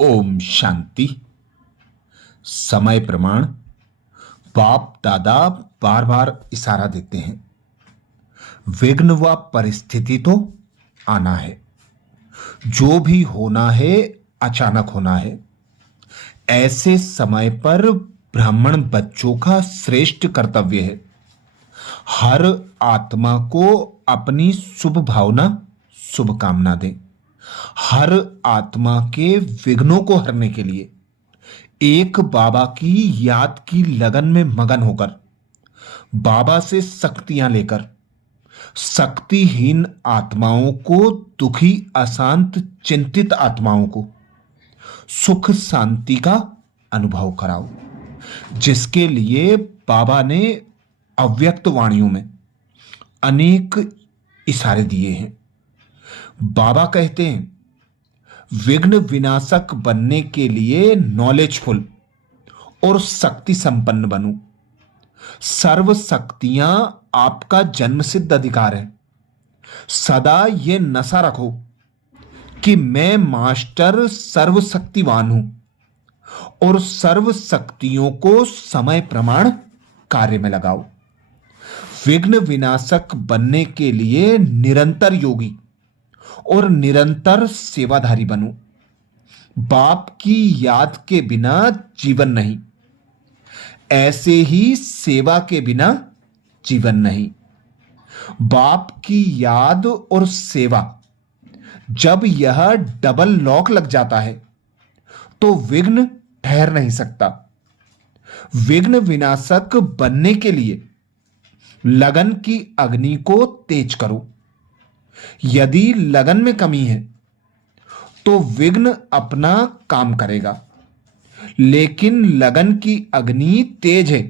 ओम शांति। समय प्रमाण। बाप दादा बार बार इशारा देते हैं, विघ्न व परिस्थिति तो आना है, जो भी होना है अचानक होना है। ऐसे समय पर ब्राह्मण बच्चों का श्रेष्ठ कर्तव्य है हर आत्मा को अपनी शुभ भावना शुभकामना दें। हर आत्मा के विघ्नों को हरने के लिए एक बाबा की याद की लगन में मगन होकर, बाबा से शक्तियां लेकर शक्तिहीन आत्माओं को, दुखी अशांत चिंतित आत्माओं को सुख शांति का अनुभव कराओ, जिसके लिए बाबा ने अव्यक्त वाणियों में अनेक इशारे दिए हैं। बाबा कहते हैं, विघ्न विनाशक बनने के लिए नॉलेजफुल और शक्ति संपन्न बनो। सर्व शक्तियां आपका जन्म सिद्ध अधिकार है। सदा ये नशा रखो कि मैं मास्टर सर्वशक्तिवान हूं और सर्व शक्तियों को समय प्रमाण कार्य में लगाओ। विघ्न विनाशक बनने के लिए निरंतर योगी और निरंतर सेवाधारी बनो। बाप की याद के बिना जीवन नहीं, ऐसे ही सेवा के बिना जीवन नहीं। बाप की याद और सेवा, जब यह डबल लॉक लग जाता है तो विघ्न ठहर नहीं सकता। विघ्न विनाशक बनने के लिए लगन की अग्नि को तेज करो। यदि लगन में कमी है तो विघ्न अपना काम करेगा, लेकिन लगन की अग्नि तेज है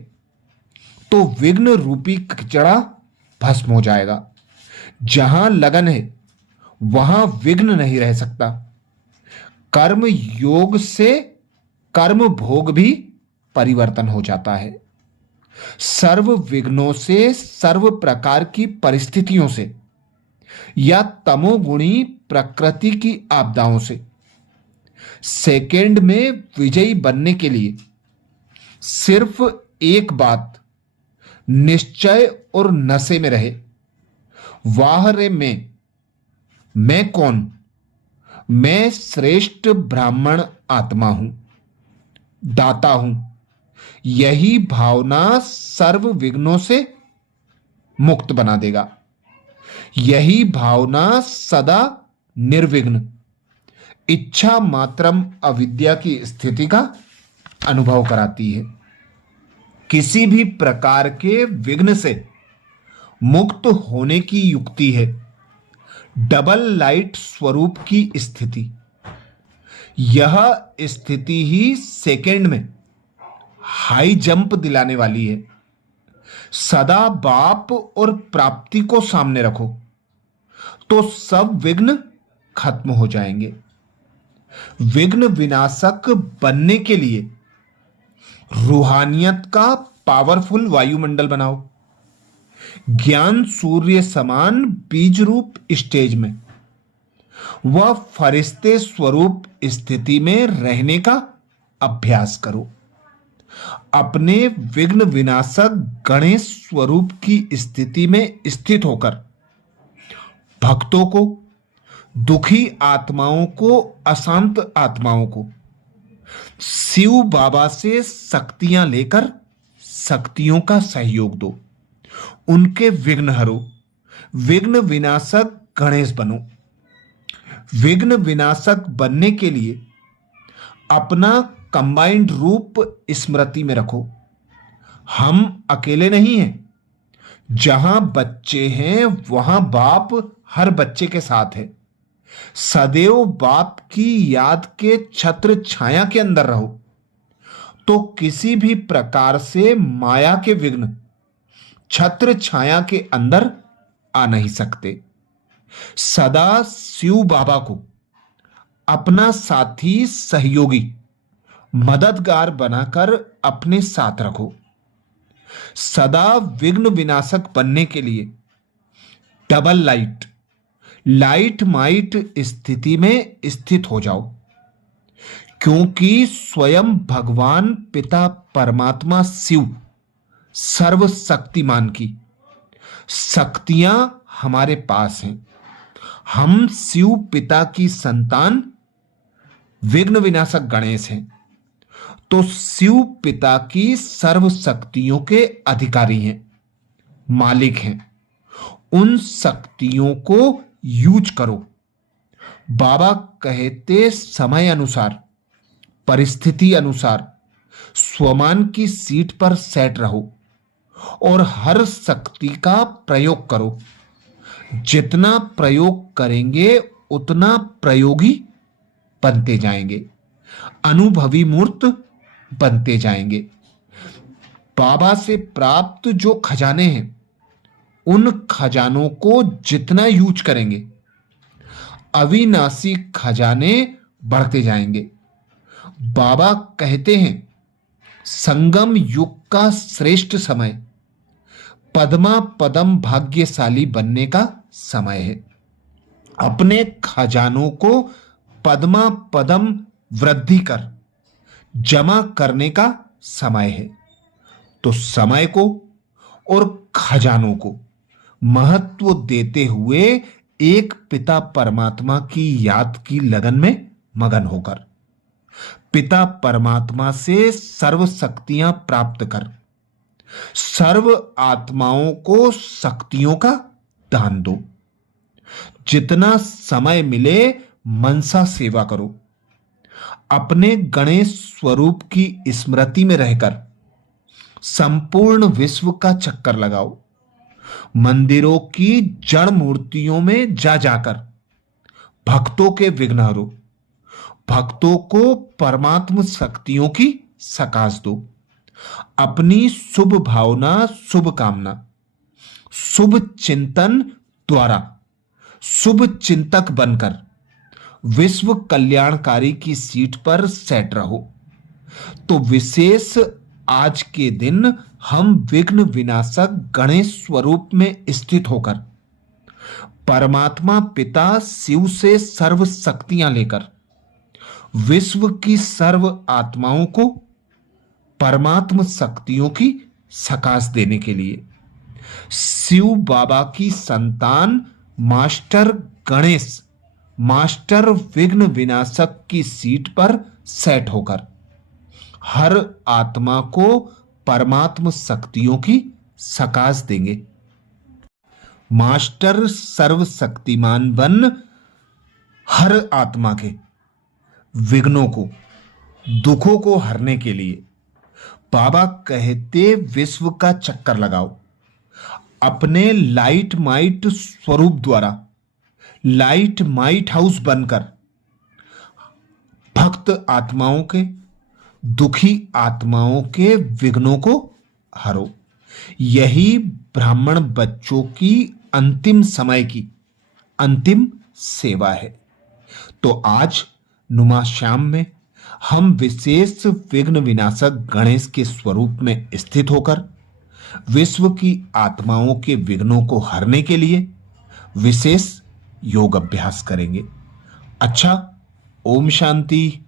तो विघ्न रूपी कचरा भस्म हो जाएगा। जहां लगन है वहां विघ्न नहीं रह सकता। कर्म योग से कर्म भोग भी परिवर्तन हो जाता है। सर्व विघ्नों से, सर्व प्रकार की परिस्थितियों से या तमोगुणी प्रकृति की आपदाओं से सेकंड में विजयी बनने के लिए सिर्फ एक बात निश्चय और नशे में रहे, वाह रे मैं कौन? मैं श्रेष्ठ ब्राह्मण आत्मा हूं, दाता हूं। यही भावना सर्व विघ्नों से मुक्त बना देगा। यही भावना सदा निर्विघ्न इच्छा मात्रम अविद्या की स्थिति का अनुभव कराती है। किसी भी प्रकार के विघ्न से मुक्त होने की युक्ति है डबल लाइट स्वरूप की स्थिति। यह स्थिति ही सेकंड में हाई जंप दिलाने वाली है। सदा बाप और प्राप्ति को सामने रखो तो सब विघ्न खत्म हो जाएंगे। विघ्न विनाशक बनने के लिए रूहानियत का पावरफुल वायुमंडल बनाओ। ज्ञान सूर्य समान बीज रूप स्टेज में वह फरिश्ते स्वरूप स्थिति में रहने का अभ्यास करो। अपने विघ्न विनाशक गणेश स्वरूप की स्थिति में स्थित होकर भक्तों को, दुखी आत्माओं को, अशांत आत्माओं को शिव बाबा से शक्तियां लेकर शक्तियों का सहयोग दो। उनके विघ्न हरो। विघ्न विनाशक गणेश बनो। विघ्न विनाशक बनने के लिए अपना कंबाइंड रूप स्मृति में रखो। हम अकेले नहीं हैं। जहां बच्चे हैं वहां बाप हर बच्चे के साथ है। सदैव बाप की याद के छत्र छाया के अंदर रहो तो किसी भी प्रकार से माया के विघ्न छत्र छाया के अंदर आ नहीं सकते। सदा शिव बाबा को अपना साथी, सहयोगी, मददगार बनाकर अपने साथ रखो। सदा विघ्न विनाशक बनने के लिए डबल लाइट माइट स्थिति में स्थित हो जाओ। क्योंकि स्वयं भगवान पिता परमात्मा शिव सर्वशक्तिमान की शक्तियां हमारे पास हैं। हम शिव पिता की संतान विघ्न विनाशक गणेश हैं, तो शिव पिता की सर्व शक्तियों के अधिकारी हैं, मालिक हैं। उन शक्तियों को यूज करो। बाबा कहते समय अनुसार, परिस्थिति अनुसार स्वमान की सीट पर सेट रहो और हर शक्ति का प्रयोग करो। जितना प्रयोग करेंगे उतना प्रयोगी बनते जाएंगे, अनुभवी मूर्त बनते जाएंगे। बाबा से प्राप्त जो खजाने हैं, उन खजानों को जितना यूज करेंगे, अविनाशी खजाने बढ़ते जाएंगे। बाबा कहते हैं संगम युग का श्रेष्ठ समय पद्मा पदम भाग्यशाली बनने का समय है। अपने खजानों को पद्मा पदम वृद्धि कर जमा करने का समय है। तो समय को और खजानों को महत्व देते हुए एक पिता परमात्मा की याद की लगन में मगन होकर पिता परमात्मा से सर्व शक्तियां प्राप्त कर सर्व आत्माओं को शक्तियों का दान दो। जितना समय मिले मनसा सेवा करो। अपने गणेश स्वरूप की स्मृति में रहकर संपूर्ण विश्व का चक्कर लगाओ। मंदिरों की जड़ मूर्तियों में जा जाकर भक्तों के विघ्न हरो। भक्तों को परमात्म शक्तियों की सकाश दो। अपनी शुभ भावना, शुभ कामना, शुभ चिंतन द्वारा शुभ चिंतक बनकर विश्व कल्याणकारी की सीट पर सेट रहो। तो विशेष आज के दिन हम विघ्न विनाशक गणेश स्वरूप में स्थित होकर परमात्मा पिता शिव से सर्व शक्तियां लेकर विश्व की सर्व आत्माओं को परमात्म शक्तियों की सकाश देने के लिए शिव बाबा की संतान मास्टर गणेश, मास्टर विघ्न विनाशक की सीट पर सेट होकर हर आत्मा को परमात्म शक्तियों की सकाश देंगे। मास्टर सर्वशक्तिमान बन हर आत्मा के विघ्नों को, दुखों को हरने के लिए बाबा कहते विश्व का चक्कर लगाओ। अपने लाइट माइट स्वरूप द्वारा लाइट माइट हाउस बनकर भक्त आत्माओं के, दुखी आत्माओं के विघ्नों को हरो। यही ब्राह्मण बच्चों की अंतिम समय की अंतिम सेवा है। तो आज नुमा श्याम में हम विशेष विघ्न विनाशक गणेश के स्वरूप में स्थित होकर विश्व की आत्माओं के विघ्नों को हरने के लिए विशेष योग अभ्यास करेंगे। अच्छा, ओम शांति।